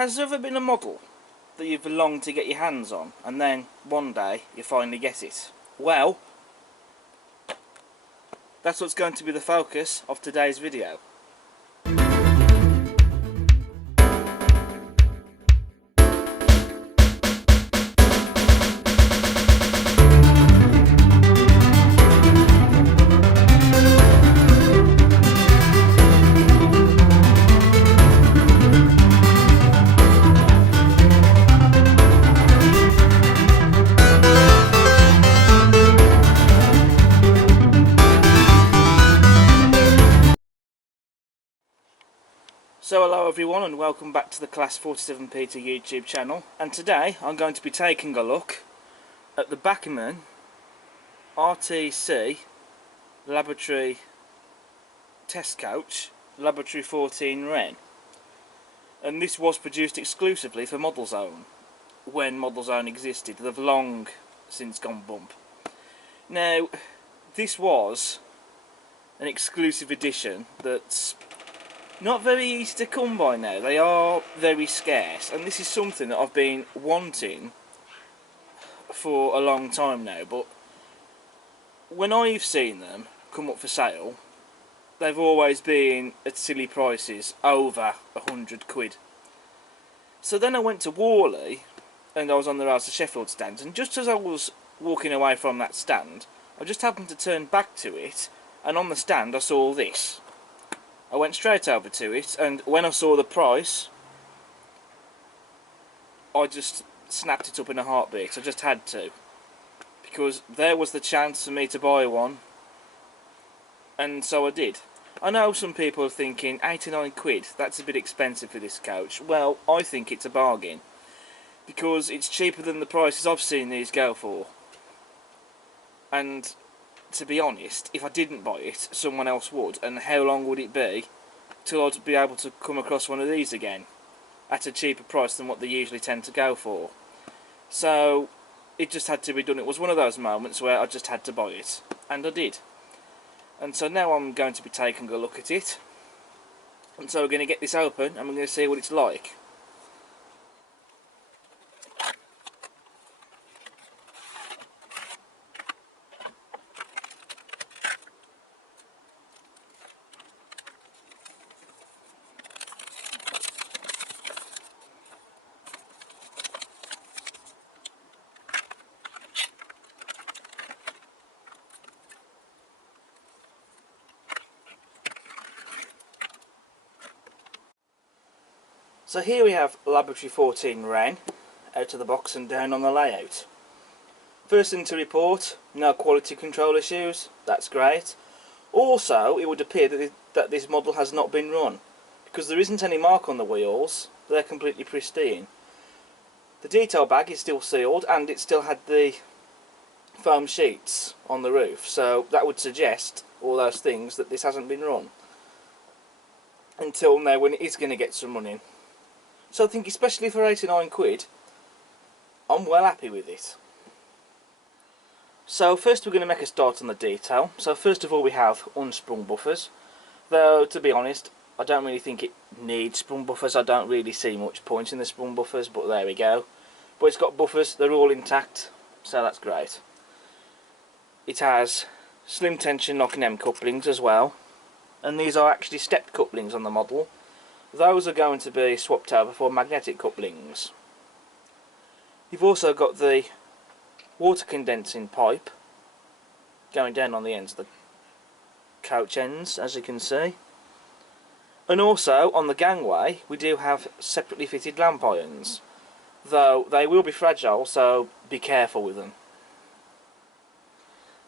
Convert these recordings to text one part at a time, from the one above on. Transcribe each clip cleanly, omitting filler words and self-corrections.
Has there ever been a model that you've longed to get your hands on and then one day you finally get it? Well, that's what's going to be the focus of today's video. So hello everyone and welcome back to the Class 47 Peter YouTube channel, and today I'm going to be taking a look at the Bachmann RTC Laboratory test coach Laboratory 14 Wren, and this was produced exclusively for Modelzone when Modelzone existed. They've long since gone bump. Now this was an exclusive edition that's not very easy to come by now. They are very scarce, and this is something that I've been wanting for a long time now, but when I've seen them come up for sale, they've always been at silly prices, over £100. So then I went to Warley and I was on the House of Sheffield stand, and just as I was walking away from that stand, I just happened to turn back to it, and on the stand I saw this. I went straight over to it, and when I saw the price, I just snapped it up in a heartbeat. I just had to, because there was the chance for me to buy one, and so I did. I know some people are thinking £89, that's a bit expensive for this coach. Well, I think it's a bargain, because it's cheaper than the prices I've seen these go for. And to be honest, if I didn't buy it, someone else would, and how long would it be till I'd be able to come across one of these again at a cheaper price than what they usually tend to go for? So it just had to be done. It was one of those moments where I just had to buy it, and I did. And so now I'm going to be taking a look at it, and so we're going to get this open and we're going to see what it's like. So here we have Laboratory 14 Wren out of the box and down on the layout. First thing to report, no quality control issues, that's great. Also, it would appear that this model has not been run, because there isn't any mark on the wheels, they're completely pristine. The detail bag is still sealed, and it still had the foam sheets on the roof, so that would suggest all those things, that this hasn't been run until now, when it is going to get some running. So I think, especially for £89, I'm well happy with it. So first we're going to make a start on the detail. So first of all we have unsprung buffers, though to be honest I don't really think it needs sprung buffers. I don't really see much point in the sprung buffers, but there we go. But it's got buffers, they're all intact, so that's great. It has slim tension lock and M couplings as well, and these are actually stepped couplings on the model. Those are going to be swapped over for magnetic couplings. You've also got the water condensing pipe going down on the ends of the coach ends, as you can see. And also on the gangway we do have separately fitted lamp irons, though they will be fragile, so be careful with them.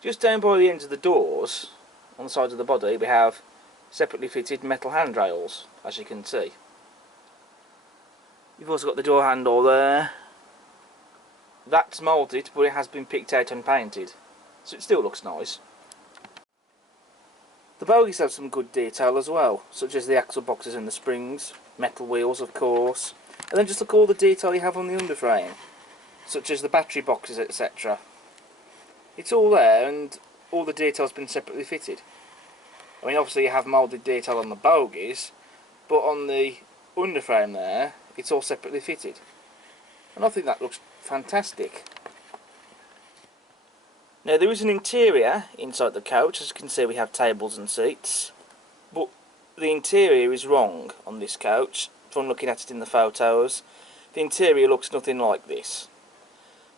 Just down by the ends of the doors on the side of the body we have separately fitted metal handrails, as you can see. You've also got the door handle there. That's moulded, but it has been picked out and painted, so it still looks nice. The bogies have some good detail as well, such as the axle boxes and the springs, metal wheels of course, and then just look at all the detail you have on the underframe, such as the battery boxes, etc. It's all there, and all the detail's been separately fitted. I mean, obviously you have moulded detail on the bogies, but on the underframe there, it's all separately fitted, and I think that looks fantastic. Now there is an interior inside the coach. As you can see, we have tables and seats, but the interior is wrong on this coach. From looking at it in the photos, the interior looks nothing like this.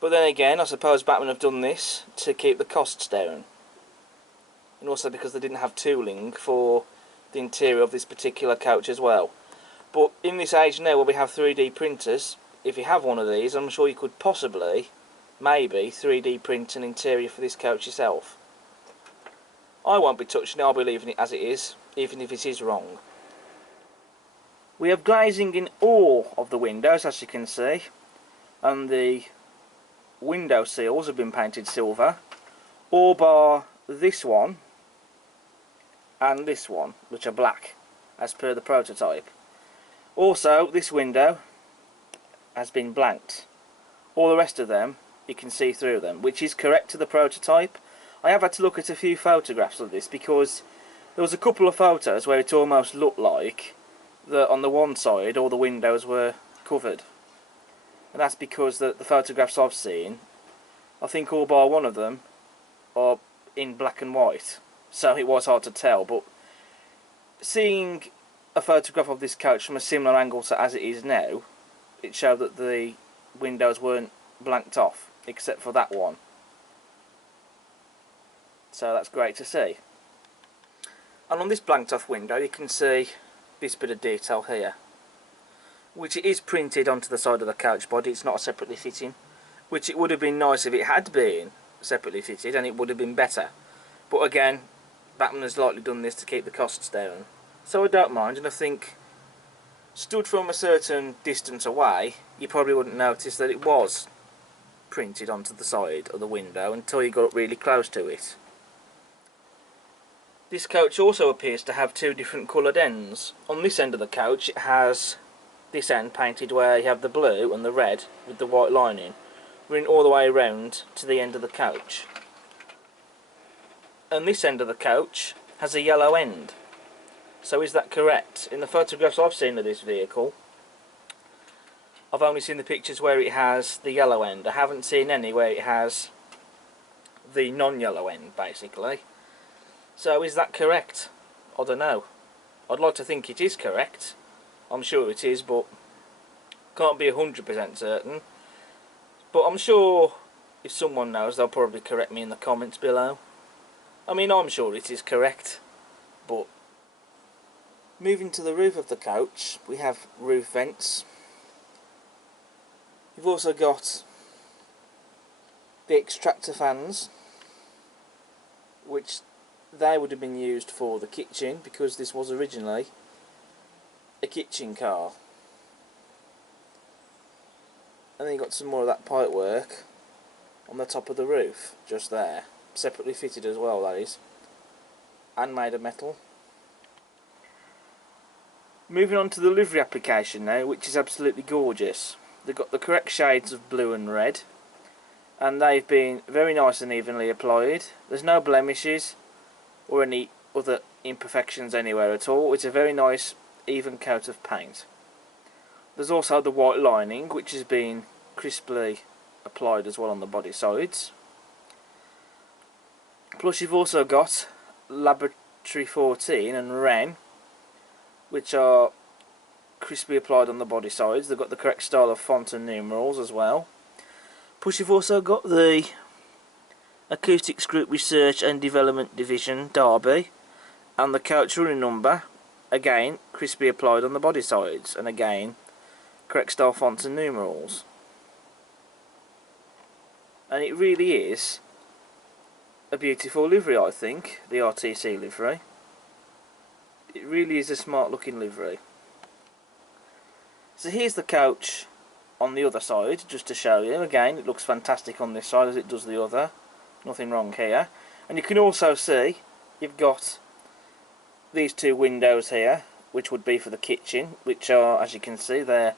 But then again, I suppose Bachmann have done this to keep the costs down, and also because they didn't have tooling for the interior of this particular coach as well. But in this age now where we have 3D printers, if you have one of these, I'm sure you could possibly, maybe, 3D print an interior for this coach yourself. I won't be touching it, I'll be leaving it as it is, even if it is wrong. We have glazing in all of the windows, as you can see, and the window seals have been painted silver, all bar this one and this one, which are black, as per the prototype. Also, this window has been blanked. All the rest of them, you can see through them, which is correct to the prototype. I have had to look at a few photographs of this because there was a couple of photos where it almost looked like that on the one side all the windows were covered. And that's because the photographs I've seen, I think all bar one of them are in black and white. So it was hard to tell, but seeing a photograph of this coach from a similar angle to as it is now, it showed that the windows weren't blanked off, except for that one. So that's great to see. And on this blanked off window you can see this bit of detail here, which it is printed onto the side of the couch body. It's not a separately fitting, which it would have been nice if it had been separately fitted, and it would have been better. But again, Bachmann has likely done this to keep the costs down, so I don't mind. And I think, stood from a certain distance away, you probably wouldn't notice that it was printed onto the side of the window until you got up really close to it. This coach also appears to have two different coloured ends. On this end of the coach it has this end painted where you have the blue and the red with the white lining, running all the way around to the end of the coach. And this end of the coach has a yellow end. So is that correct? In the photographs I've seen of this vehicle, I've only seen the pictures where it has the yellow end. I haven't seen any where it has the non-yellow end, basically. So is that correct? I don't know. I'd like to think it is correct. I'm sure it is, but can't be 100% certain. But I'm sure if someone knows, they'll probably correct me in the comments below. I mean, I'm sure it is correct, but moving to the roof of the coach, we have roof vents. You've also got the extractor fans, which they would have been used for the kitchen because this was originally a kitchen car. And then you've got some more of that pipe work on the top of the roof, just there. Separately fitted as well, that is, and made of metal. Moving on to the livery application now, which is absolutely gorgeous. They've got the correct shades of blue and red, and they've been very nice and evenly applied. There's no blemishes or any other imperfections anywhere at all. It's a very nice even coat of paint. There's also the white lining, which has been crisply applied as well on the body sides. Plus you've also got Laboratory 14 and Wren, which are crisply applied on the body sides. They've got the correct style of font and numerals as well. Plus you've also got the Acoustics Group Research and Development Division, Derby, and the coach running number, again crisply applied on the body sides, and again correct style fonts and numerals. And it really is a beautiful livery, I think, the RTC livery. It really is a smart looking livery. So here's the coach on the other side, just to show you. Again, it looks fantastic on this side as it does the other. Nothing wrong here. And you can also see you've got these two windows here, which would be for the kitchen, which are, as you can see, they're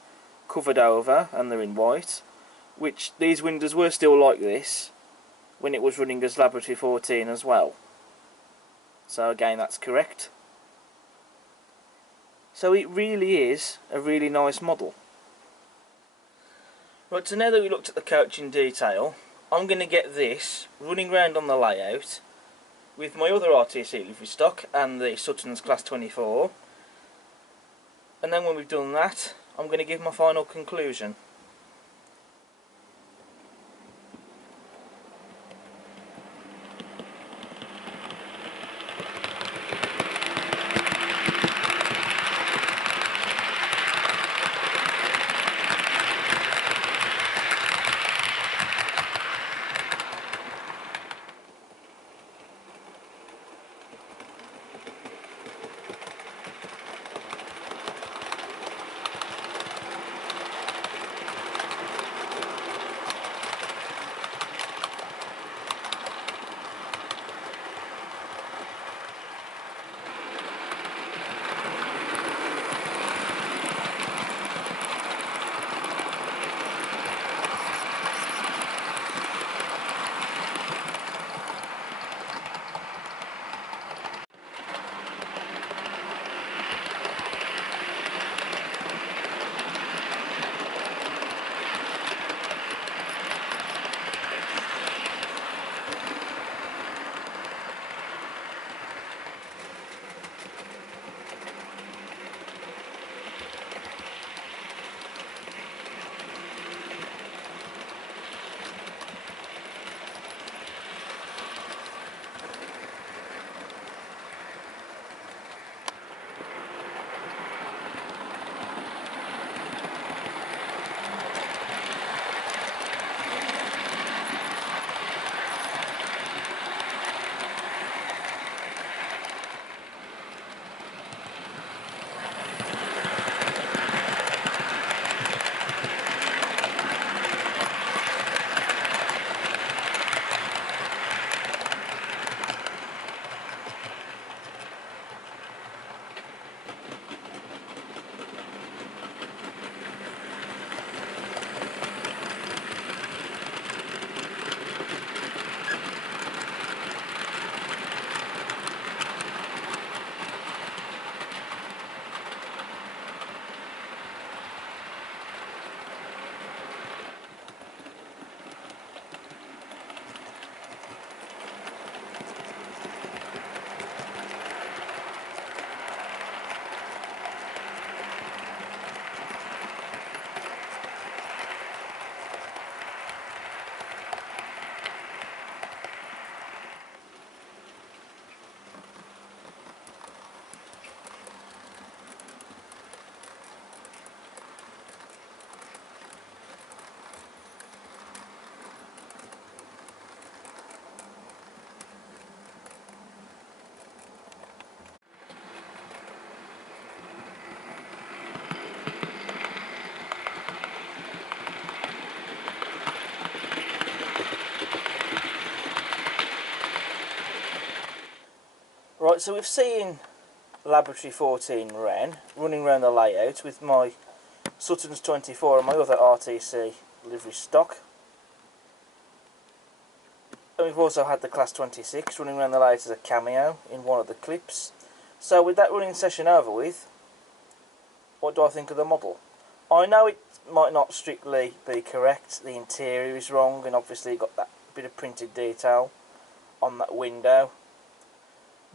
covered over and they're in white. Which these windows were still like this when it was running as Laboratory 14 as well. So again, that's correct. So it really is a really nice model. Right, so now that we looked at the coach in detail, I'm going to get this running round on the layout with my other RTC livery stock and the Sutton's Class 24, and then when we've done that, I'm going to give my final conclusion. Right, so we've seen Laboratory 14 Wren running around the layout with my Sutton's 24 and my other RTC livery stock. And we've also had the Class 26 running around the layout as a cameo in one of the clips. So with that running session over with, what do I think of the model? I know it might not strictly be correct, the interior is wrong, and obviously you've got that bit of printed detail on that window.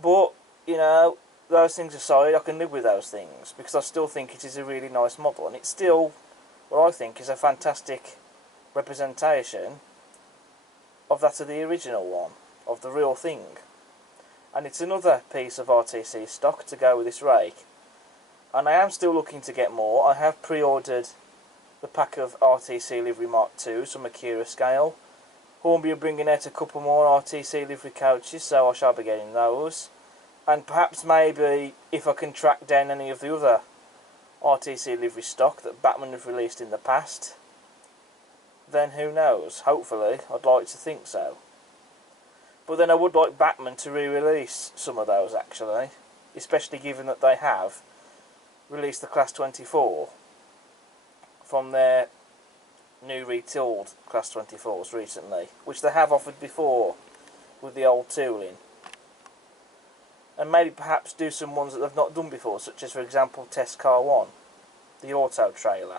But, you know, those things aside, I can live with those things, because I still think it is a really nice model, and it's still, what I think is a fantastic representation of that of the original one, of the real thing. And it's another piece of RTC stock to go with this rake. And I am still looking to get more. I have pre-ordered the pack of RTC Livery Mark IIs from Akira scale. Hornby are bringing out a couple more RTC livery coaches, so I shall be getting those. And perhaps maybe if I can track down any of the other RTC livery stock that Bachmann have released in the past, then who knows? Hopefully, I'd like to think so. But then I would like Bachmann to re-release some of those actually, especially given that they have released the Class 24 from their new retooled Class 24s recently, which they have offered before with the old tooling. And maybe perhaps do some ones that they've not done before, such as for example Test Car 1, the auto trailer.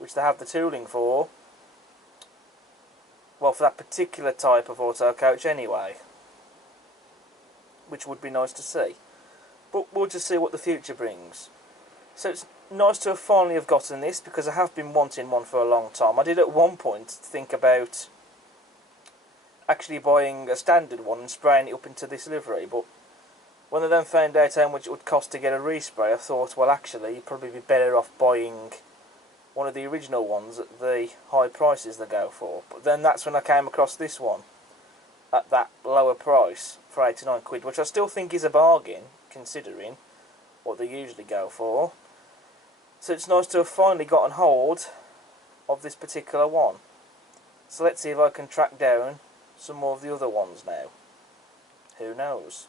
which they have the tooling for, well, for that particular type of auto coach anyway, which would be nice to see. But we'll just see what the future brings. So it's nice to have finally have gotten this, because I have been wanting one for a long time. I did at one point think about actually buying a standard one and spraying it up into this livery, but when I then found out how much it would cost to get a respray, I thought, well, actually you'd probably be better off buying one of the original ones at the high prices they go for. But then that's when I came across this one at that lower price for 89 quid, which I still think is a bargain considering what they usually go for. So it's nice to have finally gotten hold of this particular one. So let's see if I can track down some more of the other ones now. Who knows?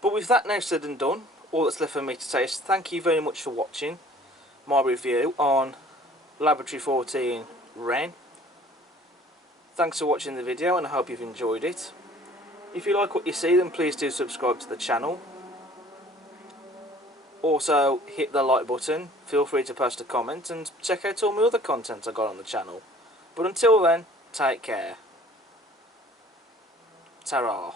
But with that now said and done, all that's left for me to say is thank you very much for watching my review on Laboratory 14 Wren. Thanks for watching the video, and I hope you've enjoyed it. If you like what you see, then please do subscribe to the channel. Also hit the like button, feel free to post a comment, and check out all my other content I got on the channel. But until then, take care. Ta-ra.